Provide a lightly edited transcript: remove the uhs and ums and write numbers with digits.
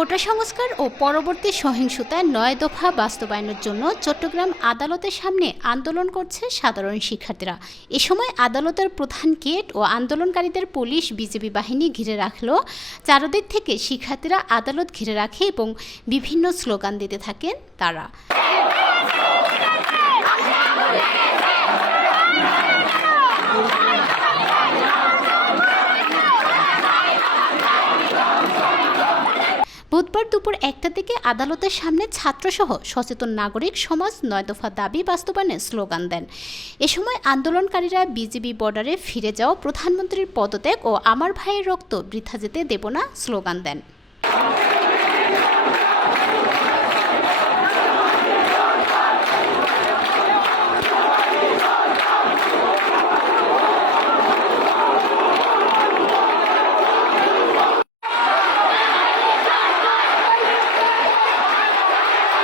কোটা সংস্কার ও পরবর্তী সহিংসতায় ৯ দফা বাস্তবায়নের জন্য চট্টগ্রাম আদালতের সামনে আন্দোলন করছে সাধারণ শিক্ষার্থীরা। এ সময় আদালতের প্রধান গেট ও আন্দোলনকারীদের পুলিশ বিজিবি বাহিনী ঘিরে রাখল। চারদিক থেকে শিক্ষার্থীরা আদালত ঘিরে রাখে এবং বিভিন্ন স্লোগান দিতে থাকেন তারা। বুধবার দুপুর ১টার দিকে আদালতের সামনে ছাত্রসহ সচেতন নাগরিক সমাজ ৯ দফা দাবি বাস্তবায়নের স্লোগান দেন। এ সময় আন্দোলনকারীরা বিজিবি বর্ডারে ফিরে যাও, প্রধানমন্ত্রীর পদত্যাগ ও আমার ভাইয়ের রক্ত বৃথা যেতে দেব না স্লোগান দেন।